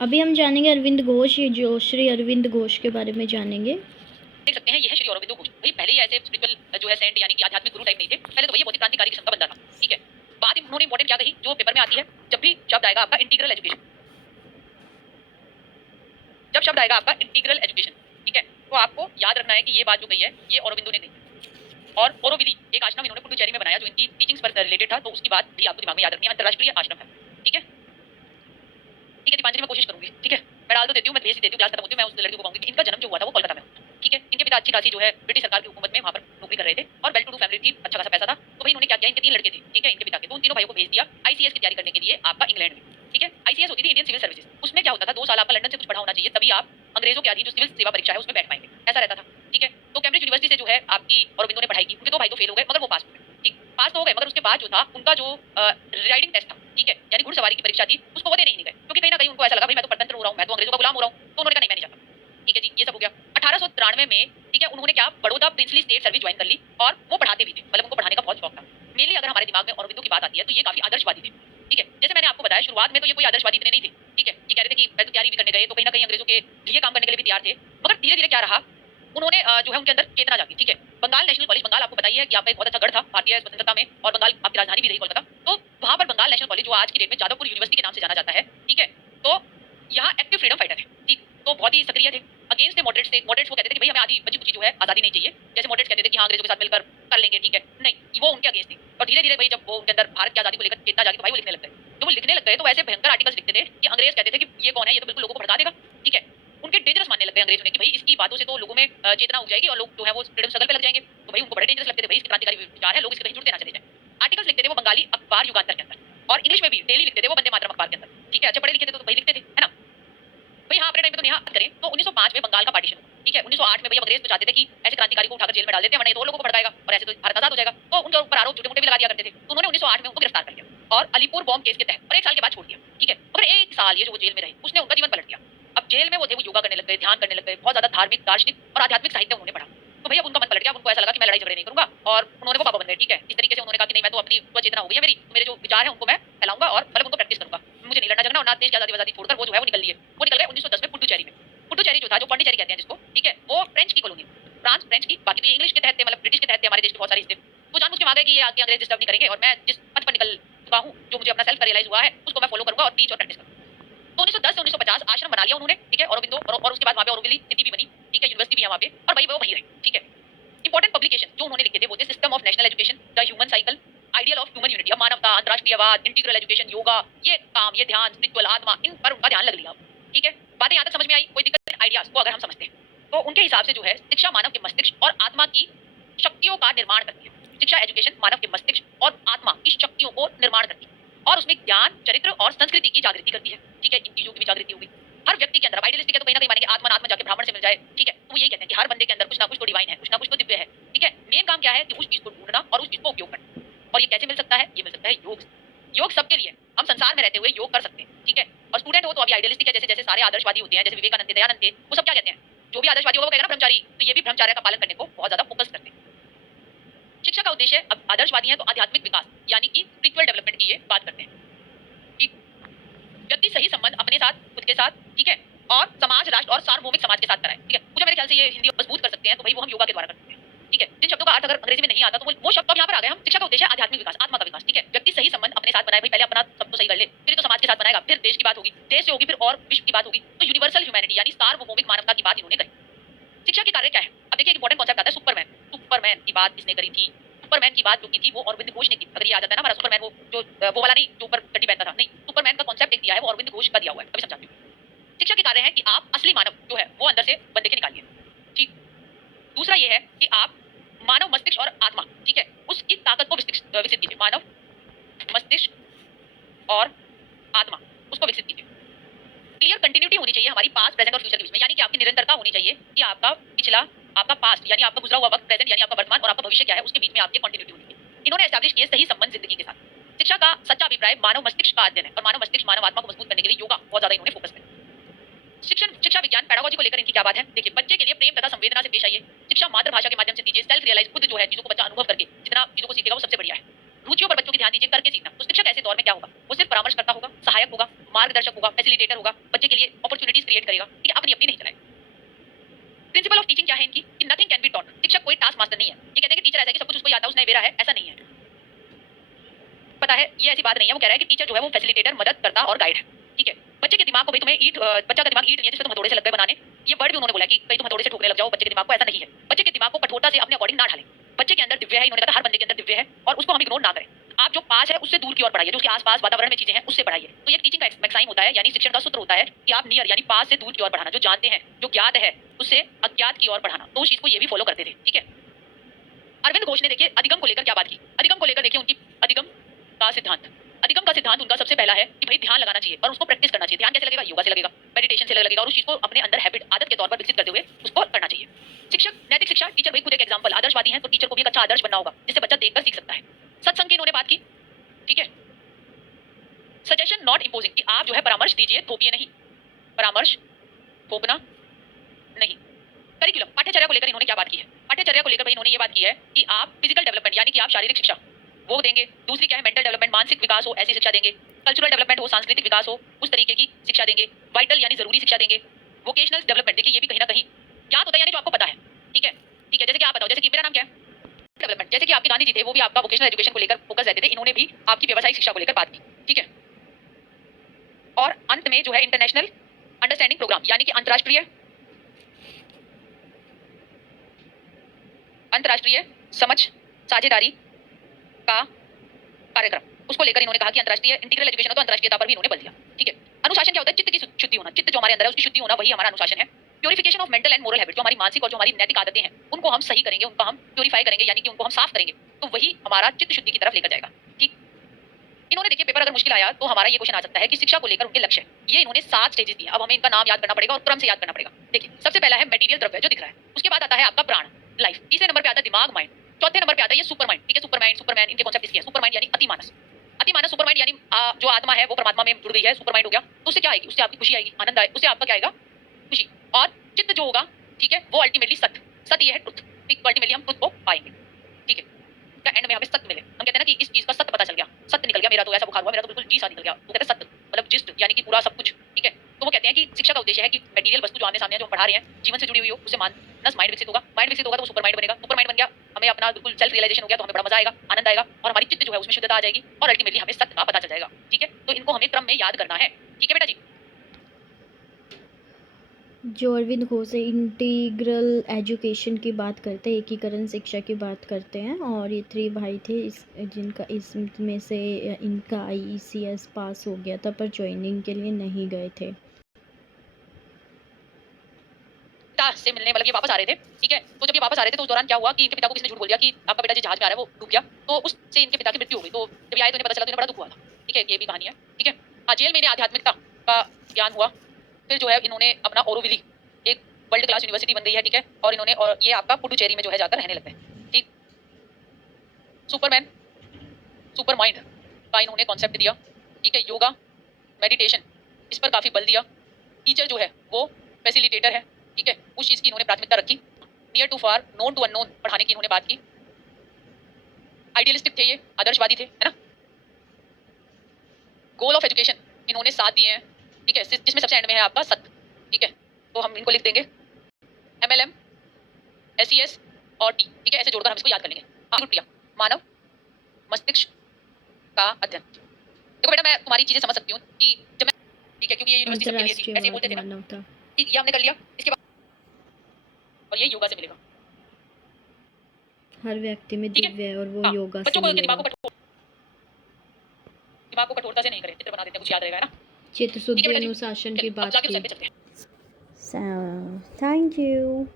अभी हम जानेंगे अरविंद घोष, ये जो श्री अरविंद घोष के बारे में जानेंगे। देख सकते हैं, ये है श्री अरविंदो घोष। भाई पहले ही ऐसे स्पिरिचुअल जो है सेंट यानी कि आध्यात्मिक गुरु टाइप नहीं थे। पहले तो भैया बहुत ही क्रांतिकारी किस्म का बंदा था। ठीक है, बात उन्होंने इंपॉर्टेंट क्या कही जो पेपर में आती है, जब भी शब्द आएगा आपका इंटीग्रल एजुकेशन, जब शब्द आएगा आपका इंटीग्रल एजुकेशन, ठीक है, तो आपको याद रखना है कि ये बात जो कही है ये अरविंदो ने कही। और औरोविली एक आश्रम इन्होंने पुडुचेरी में बनाया जो इनकी टीचिंग्स पर रिलेटेड था, तो उसकी बात भी आपको दिमाग में याद रखनी है। अंतरराष्ट्रीय आश्रम है। ठीक है, ठीक है दीपांजलि, मैं कोशिश करूंगी। ठीक है, मैं डाल तो देती हूँ, मैं भेज देती हूँ, क्लास खत्म होती है, मैं उस लड़की को कहूंगी कि इनका जन्म जो हुआ था वो कोलकाता में हुआ। ठीक है, इनके पिता अच्छी खासी जो है ब्रिटिश सरकार की हुकूमत में वहां पर नौकरी कर रहे थे और वेल टू डू फैमिली थी, अच्छा खासा पैसा था। तो भाई इन्होंने क्या किया, इनके 3 लड़के थे, ठीक है, इनके पिता के, तो उन तीनों भाइयों को भेज दिया आईसीएस की तैयारी करने के लिए आपका इंग्लैंड में। ठीक है, आईसीएस होती थी इंडियन सिविल सर्विसेज। उसमें क्या होता था, 2 साल आपका लंदन से कुछ पढ़ा होना चाहिए, तभी आप अंग्रेजों के अधीन जो सिविल सेवा परीक्षा है उसमें बैठ पाएंगे, ऐसा रहता था। ठीक है, तो कैम्ब्रिज यूनिवर्सिटी से जो है आपकी औरबिंदो ने पढ़ाई की। उनके 2 भाई तो फेल हो गए मगर वो पास हो गए। ठीक, पास तो हो गए, मगर उसके बाद जो था उनका जो राइडिंग टेस्ट था, ठीक है, यानी घुड़सवारी की परीक्षा थी, उसको वो देने ही नहीं गए, क्योंकि कहीं ना कहीं उनको ऐसा लगा भाई मैं तो परतंत्र हो रहा हूँ, मैं तो अंग्रेजों का गुलाम हो रहा हूँ, तो उन्होंने कहा नहीं मैं नहीं जाता। ठीक है जी, ये सब हो गया। 1893 में, ठीक है, उन्होंने क्या Baroda princely state service join कर ली और वो पढ़ाते भी थे, मतलब उनको पढ़ाने का बहुत शौक था। मेनली अगर हमारे दिमाग में औरबिंदो की बात आती है तो ये काफी आदर्शवादी थे। ठीक है, जैसे मैंने आपको बताया शुरुआत में तो ये कोई आदर्शवादी इतने नहीं थे। ठीक है, ये कह रहे थे कि मैं तो तैयारी भी करने गए तो कहीं ना कहीं अंग्रेजों के लिए काम करने के लिए भी तैयार थे, मगर धीरे धीरे क्या रहा, उन्होंने जो है उनके अंदर चेतना जागी। ठीक है, बंगाल नेशनल कॉलेज, बंगाल आपको बताइए कि आपका एक बहुत अच्छा गढ़ था भारतीय स्वतंत्रता में, और बंगाल आपकी राजधानी भी रही कोलकाता, तो वहां पर बंगाल नेशनल कॉलेज जो आज की डेट में जादवपुर यूनिवर्सिटी के नाम से जाना जाता है। ठीक है, तो यहाँ एक्टिव फ्रीडम फाइटर है। ठीक, तो बहुत ही सक्रिय थे, अगेंस्ट थे मॉडरेट्स थे। मॉडरेट्स वो कहते थे कि भाई हमें आधी बची कुची जो है आजादी नहीं चाहिए, जैसे मॉडरेट्स कहते थे कि हाँ अंग्रेजों के साथ मिलकर कर लेंगे। ठीक है, नहीं, वो उनके अगेंस्ट थे। और धीरे धीरे भाई जब वो उनके अंदर भारत की आजादी को लेकर चेतना जागी तो भाई वो लिखने लग गए। जब वो लिखने लग गए तो वैसे भयंकर आर्टिकल्स लिखते थे कि अंग्रेज कहते थे कि ये कौन है, ये तो बिल्कुल लोगों को भड़का देगा। ठीक है, उनके डेंजरस मानने लग गए अंग्रेजों ने कि भाई इसकी बातों से तो लोगों में चेतना उग जाएगी और लोग जो है वो फ्रीडम स्ट्रगल पे लग जाएंगे, तो भाई उनको बड़े डेंजरस लगते थे, भाई इसके क्रांतिकारी विचार है, लोग इसके कहीं जुड़ते ना चले जाए। आर्टिकल्स लिखते थे वो बंगाली अखबार युगांतर के अंदर, और इंग्लिश में भी डेली लिखते थे वो वंदे मातरम अखबार के अंदर। ठीक है, अच्छे पढ़े लिखे थे तो भाई लिखते थे, है ना। भाई हाँ, अपने टाइम पे तो नहीं, हाँ करें तो 1905 में बंगाल का पार्टीशन हुआ। ठीक है, 1908 में भैया अंग्रेज तो चाहते थे कि ऐसे क्रांतिकारी को उठाकर जेल में डाल देते हैं, वरना ये तो और लोगों को भड़काएगा और ऐसे तो भारत आजाद हो जाएगा, तो उनके ऊपर आरोप झूठे मूठे भी लगा दिया करते थे। तो उन्होंने 1908 में उनको गिरफ्तार कर लिया और अलीपुर बॉम्ब केस के तहत, और 1 साल के बाद छोड़ दिया। ठीक है, मगर 1 साल ये जो वो जेल में रहे उसने उनका जीवन पलट दिया। अब जेल में वो थे, वो योगा करने लग गए, ध्यान करने लग गए, बहुत ज्यादा धार्मिक, दार्शनिक और आध्यात्मिक साहित्य उन्होंने पढ़ा। तो भैया उनका मन पलट गया, उनको ऐसा लगा कि मैं लड़ाई झगड़े नहीं करूंगा, और उन्होंने वो बाबा बन गए। ठीक है, इस तरीके से उन्होंने कहा कि नहीं मैं तो अपनी चेतना हो गई है मेरी, तो मेरे जो विचार है उनको मैं फैलाऊंगा और मतलब उनको प्रैक्टिस करूंगा, मुझे नहीं लड़ना झगड़ना, और ना देश की आजादी आजादी छोड़कर वो जो है वो निकल लिए। वो निकल गए 1910 में पुडुचेरी में। पुडुचेरी जो था, जो पौंडीचेरी कहते हैं जिसको, ठीक है, वो फ्रेंच की कॉलोनी, फ्रांस फ्रेंच की, बाकी तो ये इंग्लिश के तहत थे, मतलब ब्रिटिश के तहत थे, हमारे देश के बहुत सारे हिस्से। तो जानबूझ के मांगे कि ये आके अंग्रेज डिस्टर्ब नहीं करेंगे और मैं जिस पथ पर निकल चुका हूँ, जो मुझे अपना सेल्फ रियलाइज हुआ है उसको मैं फॉलो करूंगा और टीच और प्रैक्टिस करूंगा। तो 1910 से 1950 आश्रम बना लिया उन्होंने। ठीक है, औरबिंदो, और उसके बाद वहां पे औरोविली सिटी भी बनी। ठीक है, यूनिवर्सिटी भी है वहां पे, और वही वो वही रही। ठीक है, इंपॉर्टेंट पब्लिकेशन जो उन्होंने लिखे थे वो थे system of national education, the human cycle, ideal of human unity, मानवता, अंतरराष्ट्रीयवाद, इंटीग्रल एजुकेशन, योगा, ये काम, ये ध्यान, स्पिरिचुअल, आत्मा, इन पर उनका ध्यान लग लिया। ठीक है, बातें यहाँ तक समझ में आई, कोई दिक्कत नहीं आइडियाज को अगर हम समझते हैं तो उनके हिसाब से जो है शिक्षा मानव के मस्तिष्क और आत्मा की शक्तियों का निर्माण करती है। शिक्षा एजुकेशन मानव के मस्तिष्क और आत्मा की शक्तियों को निर्माण करती है, और उसमें ज्ञान, चरित्र और संस्कृति की जागृति करती है। ठीक है, इन चीजों की भी जागृति होगी हर व्यक्ति के अंदर। आइडियलिस्टिक है तो कहीं ना कहीं मानेंगे आत्मा आत्मा जाके ब्राह्मण से मिल जाए। ठीक है, तो वो यही कहते हैं कि हर बंदे के अंदर कुछ ना कुछ तो डिवाइन है, कुछ ना कुछ तो दिव्य है। ठीक है, मेन काम क्या है कि उस चीज को ढूंढना और उस चीज को उपयोग करना। और ये कैसे मिल सकता है, ये मिल सकता है योग से। योग सबके लिए, हम संसार में रहते हुए योग कर सकते हैं। ठीक है, और स्टूडेंट हो तो अभी आइडियलिस्टिक है, जैसे जैसे सारे आदर्शवादी होते हैं, जैसे विवेकानंद थे, दयानंद थे, वो सब क्या कहते हैं, जो भी आदर्शवादी होगा वो कहेगा ना ब्रह्मचारी, तो ये भी ब्रह्मचर्य का पालन करने को बहुत ज्यादा फोकस करते हैं। शिक्षा का उद्देश्य, अब आदर्शवादी है तो आध्यात्मिक विकास यानी कि स्पिरिचुअल डेवलपमेंट की ये बात करते हैं कि व्यक्ति सही संबंध अपने साथ, खुद के साथ, ठीक है, और समाज, राष्ट्र और सार्वभौमिक समाज के साथ कराए। ठीक है, मुझे मेरे ख्याल से ये हिंदी मजबूत कर सकते हैं तो भाई वो हम योगा के द्वारा कर सकते हैं। ठीक है, जिन शब्दों का अर्थ अगर अंग्रेजी में नहीं आता तो वो शब्द यहाँ पर आ गए हम। शिक्षा का उद्देश्य आध्यात्मिक विकास, आत्मा का विकास। ठीक है, व्यक्ति सही संबंध अपने साथ बनाए, भाई पहले अपना सब तो सही कर ले, फिर तो समाज के साथ बनाएगा, फिर देश की बात होगी, देश से होगी फिर और विश्व की बात होगी, तो यूनिवर्सल ह्यूमैनिटी यानी सार्वभौमिक मानवता की बात इन्होंने करी। शिक्षा के कार्य क्या है, अब देखिए एक इंपॉर्टेंट कॉन्सेप्ट आता है सुपरमैन। सुपरमैन की बात किसने करी थी, सुपरमैन की बात जो की थी वो अरविंद घोष ने की। अगर ये आ जाता है ना हमारा सुपरमैन, वो जो वो वाला नहीं जो ऊपर चड्डी पहनता था, नहीं, सुपरमैन का कॉन्सेप्ट एक दिया है वो अरविंद घोष का दिया हुआ है, अभी समझाती हूँ। शिक्षा के कार्य है कि आप असली मानव जो है वो अंदर से बंदे के निकालिए। ठीक, दूसरा ये है कि आप मानव मस्तिष्क और आत्मा, ठीक है, उसकी ताकत को विकसित कीजिए। मानव मस्तिष्क और आत्मा, उसको विकसित कीजिए। क्लियर कंटिन्यूटी होनी चाहिए हमारी पास्ट, प्रेजेंट और फ्यूचर के बीच में, यानी कि आपकी निरंतरता होनी चाहिए कि आपका पिछला, आपका पास्ट यानी आपका गुजरा हुआ वक्त, प्रेजेंट यानी आपका वर्तमान, और आपका भविष्य क्या है उसके बीच में आपकी कंटिन्यूटी होनी चाहिए। इन्होंने एस्टैब्लिश किए सही संबंध जिंदगी के साथ। शिक्षा का सच्चा अभिप्राय मानव मस्तिष्क का अध्ययन है, और मानव मस्तिष्क मानव आत्मा को मजबूत करने के लिए योगा बहुत ज्यादा इन्होंने फोकस किया। शिक्षण, शिक्षा विज्ञान, पेडागोजी को लेकर इनकी क्या बात है, देखिए बच्चे के लिए प्रेम तथा संवेदना से पेश आइए। शिक्षा मातृभाषा के माध्यम से दीजिए, सेल्फ रियलाइज, खुद जो है चीजों को बच्चा अनुभव करके जितना चीजों को सीखेगा वो सबसे बढ़िया है। रुचियों पर बच्चों की ध्यान दीजिए, करके सीखना। तो शिक्षक ऐसे दौर में क्या होगा, वो सिर्फ परामर्शकर्ता होगा, सहायक होगा, मार्गदर्शक होगा, फैसिलिटेटर होगा, बच्चे के लिए अपॉर्चुनिटीज क्रिएट करेगा, ठीक है, अपनी अपनी नहीं चलाएगा। प्रिंसिपल ऑफ टीचिंग क्या है इनकी, कि नथिंग कैन बी टॉट। शिक्षक कोई टास्क मास्टर नहीं है। ये कहते हैं कि टीचर ऐसा है कि सब कुछ उसको ही आता है, उसने बेरा है, ऐसा नहीं है। पता है ये ऐसी बात नहीं है। वो कह रहा है कि टीचर जो है वो फैसिलिटेटर, मदद करता और गाइड है, ठीक है। बच्चे के दिमाग को भाई तुम्हें ईट, बच्चा का दिमाग ईट नहीं है जिसपे तुम हथौड़े से लग गए बनाने। ये वर्ड भी उन्होंने बोला कि कहीं तुम हथौड़े से ठोकने लग जाओ बच्चे के दिमाग को, ऐसा नहीं है। बच्चे के दिमाग को कठोरता से अपने अकॉर्डिंग ना ढालें। बच्चे के अंदर दिव्य है, इन्होंने कहा हर बंदे के अंदर दिव्य है, और उसको हम इग्नोर ना करें। आप जो पास है उससे दूर की ओर बढ़ाइए, जो उसके आसपास वातावरण में चीजें हैं उससे बढ़ाइए। तो ये टीचिंग का मैक्सिम होता है, यानी शिक्षण का सूत्र होता है कि आप नियर यानी पास से दूर की ओर बढ़ाना, जो जानते हैं, जो ज्ञात है, उससे अज्ञात की ओर बढ़ाना। तो उस चीज को ये भी फॉलो करते थे, ठीक है। अरविंद घोष ने देखिए अधिगम को लेकर क्या बात की। अधिगम को लेकर देखिए उनकी अधिगम का सिद्धांत। अधिगम का सिद्धांत उनका सबसे पहला है कि भाई ध्यान लगाना चाहिए और उसको प्रैक्टिस करना चाहिए। ध्यान कैसे लगेगा, योगा से लगेगा, मेडिटेशन से लगेगा, और उस चीज को अपने अंदर हैबिट, आदत के तौर पर विकसित करते हुए उसको करना चाहिए। शिक्षक, नैतिक शिक्षा, टीचर भाई खुद एक एग्जांपल, आदर्शवादी हैं, तो टीचर को भी एक अच्छा आदर्श बनना होगा जिससे बच्चा देखकर सीख सकता है। सत्संग की इन्होंने बात की, ठीक है। सजेशन नॉट इम्पोजिंग, कि आप जो है परामर्श दीजिए, थोपिए नहीं। परामर्श थोपना नहीं। करिकुलम, पाठ्यचर्या को लेकर इन्होंने क्या बात की है। पाठ्यचर्या को लेकर भाई इन्होंने ये बात की है कि आप फिजिकल डेवलपमेंट यानी कि आप शारीरिक शिक्षा वो देंगे। दूसरी क्या है, मेंटल डेवलपमेंट, मानसिक विकास हो ऐसी शिक्षा देंगे। कल्चरल डेवलपमेंट हो, सांस्कृतिक विकास हो, उस तरीके की शिक्षा देंगे। वाइटल यानी जरूरी शिक्षा देंगे। वोकेशनल डेवलपमेंट, देखिए ये भी कहीं ना कहीं ज्ञात होता है, यानी जो आपको पता है, ठीक है, ठीक है। जैसे कि आप बताओ, जैसे कि मेरा नाम क्या है, डेवलपमेंट, जैसे कि आपके गांधी जी थे, वो भी आपका वोकेशनल एजुकेशन को लेकर फोकस रहते थे, इन्होंने भी आपकी व्यवसायिक शिक्षा को लेकर बात की, ठीक है। और अंत में जो है इंटरनेशनल अंडरस्टैंडिंग प्रोग्राम, यानी कि अंतरराष्ट्रीय समझ साझेदारी का कार्यक्रम, उसको लेकर इन्होंने कहा कि अंतरराष्ट्रीय इंटीग्रल एजुकेशन, तो अंतरराष्ट्रीयता पर भी इन्होंने बल दिया, ठीक है। अनुशासन क्या होता है, चित्त की शुद्धि होना, चित्त जो हमारे अंदर है उसकी शुद्धि होना, वही हमारा अनुशासन है। Purification of mental and moral habit, जो हमारी मानसिक और जो हमारी नैतिक आदतें हैं उनको हम सही करेंगे, उनको हम प्यूरिफाई करेंगे, यानी कि उनको हम साफ करेंगे, तो वही हमारा चित्त शुद्धि की तरफ लेकर जाएगा, ठीक। इन्होंने देखिए पेपर अगर मुश्किल आया तो हमारा ये क्वेश्चन आ सकता है कि शिक्षा को लेकर उनके लक्ष्य, ये इन्होंने 7 स्टेजेस दिए। अब हमें इनका नाम याद करना पड़ेगा और क्रम से याद करना पड़ेगा। देखिए सबसे पहला है मटेरियल द्रव्य जो दिख रहा है, उसके बाद आता है आपका प्राण, लाइफ, तीसरे नंबर पे आता है दिमाग, माइंड, चौथे नंबर पे आता है ये सुपर माइंड, ठीक है। सुपर माइंड, सुपरमैन, इनके कॉन्सेप्ट इसके हैं। सुपर माइंड यानी अतिमानस, अतिमानस सुपर माइंड यानी जो आत्मा है वो परमात्मा में जुड़ गई है, सुपर माइंड हो गया। तो उससे क्या आएगी, उससे आपकी खुशी आएगी, आनंद आएगा, उससे आपका क्या आएगा, खुशी। और चित्त जो होगा, ठीक है, वो अल्टीमेटली सत्य, सत्य ये है ट्रुथ, ठीक, अल्टीमेटली हम ट्रुथ को पाएंगे, ठीक है। क्या एंड में हमें सत्य मिले, हम कहते हैं ना कि इस चीज का सत्य पता चल गया, सत्य निकल गया, मेरा तो ऐसा बुखार हुआ, मेरा तो बिल्कुल जी सा निकल गया, वो कहते हैं सत्य मतलब जिस्ट, यानी कि पूरा सब कुछ, ठीक है। तो वो कहते हैं कि शिक्षा का उद्देश्य है कि मटेरियल वस्तु जो आमने सामने जो हम पढ़ा रहे हैं जीवन से जुड़ी हुई हो, उससे मानस माइंड विकसित होगा, माइंड विकसित होगा तो वो सुपर माइंड बनेगा, सुपर माइंड बन गया, हमें अपना बिल्कुल सेल्फ रियलाइजेशन हो गया, तो हमें बड़ा मजा आएगा, आनंद आएगा, और हमारी चित्त जो है उसमें शुद्धता आ जाएगी, और अल्टीमेटली हमें सत्य का पता चल जाएगा, ठीक है। तो इनको हमें क्रम में याद करना है, ठीक है बेटा जी। जो अरविंद घोष है इंटीग्रल एजुकेशन की बात करते हैं, एकीकरण शिक्षा की बात करते हैं, और ये 3 भाई थे इस जिनका इसमें से इनका IECS पास हो गया था पर ज्वाइनिंग के लिए नहीं गए थे। पिता से मिलने मतलब ये वापस आ रहे थे, ठीक है। तो जब ये वापस आ रहे थे तो उस दौरान क्या हुआ कि इनके पिता को किसने झूठ बोल दिया कि आपका बेटा जी जहाज में आ रहा है वो डूब गया, तो उससे इनके पिता की मृत्यु हो गई। तो जब ये आए तो इन्हें पता चला, तो इन्हें बड़ा दुख हुआ था, ठीक है। ये भी कहानी है, ठीक है। हाँ, जेल में इन्हें आध्यात्मिकता का ज्ञान हुआ, फिर जो है इन्होंने अपना ओरोविली एक वर्ल्ड क्लास यूनिवर्सिटी बन गई है, ठीक है। और इन्होंने, और ये आपका पुडुचेरी में जो है जाकर रहने लग गए, ठीक। सुपरमैन, सुपर माइंड का इन्होंने कॉन्सेप्ट दिया, ठीक है। योगा, मेडिटेशन, इस पर काफी बल दिया। टीचर जो है वो फैसिलिटेटर है, ठीक है, उस चीज की इन्होंने प्राथमिकता रखी। Near to far, known to unknown पढ़ाने की इन्होंने बात की। आइडियलिस्टिक थे ये, आदर्शवादी थे, है ना। गोल ऑफ एजुकेशन इन्होंने 7 दिए हैं, ठीक है, जिसमें सबसे एंड में है आपका सत्य, ठीक है। तो हम इनको लिख देंगे MLM, SES और T, ठीक है, ऐसे जोड़कर हम इसको याद कर लेंगे। हाँ प्रिया, मानव मस्तिष्क का अध्ययन। देखो बेटा मैं तुम्हारी चीजें समझ सकती हूँ कि जब मैं, ठीक है, क्योंकि ये यूनिवर्सिटी सबके लिए थी, ऐसे बोलते थे ना, मानवता, ठीक, ये हमने कर लिया। इसके बाद और ये योगा से मिलेगा, हर व्यक्ति में ठीक है। दिव्य है और वो हाँ, योगा से बच्चों को मिलेगा। दिमाग को कठोरता से नहीं करें, चित्र बना देते हैं, कुछ याद रहेगा, है ना। चित्त ठीक है शुद्धि बेटा जी, अनुशासन की चलिए अब बात जाके उस की। साइड पे चलते हैं। Thank you.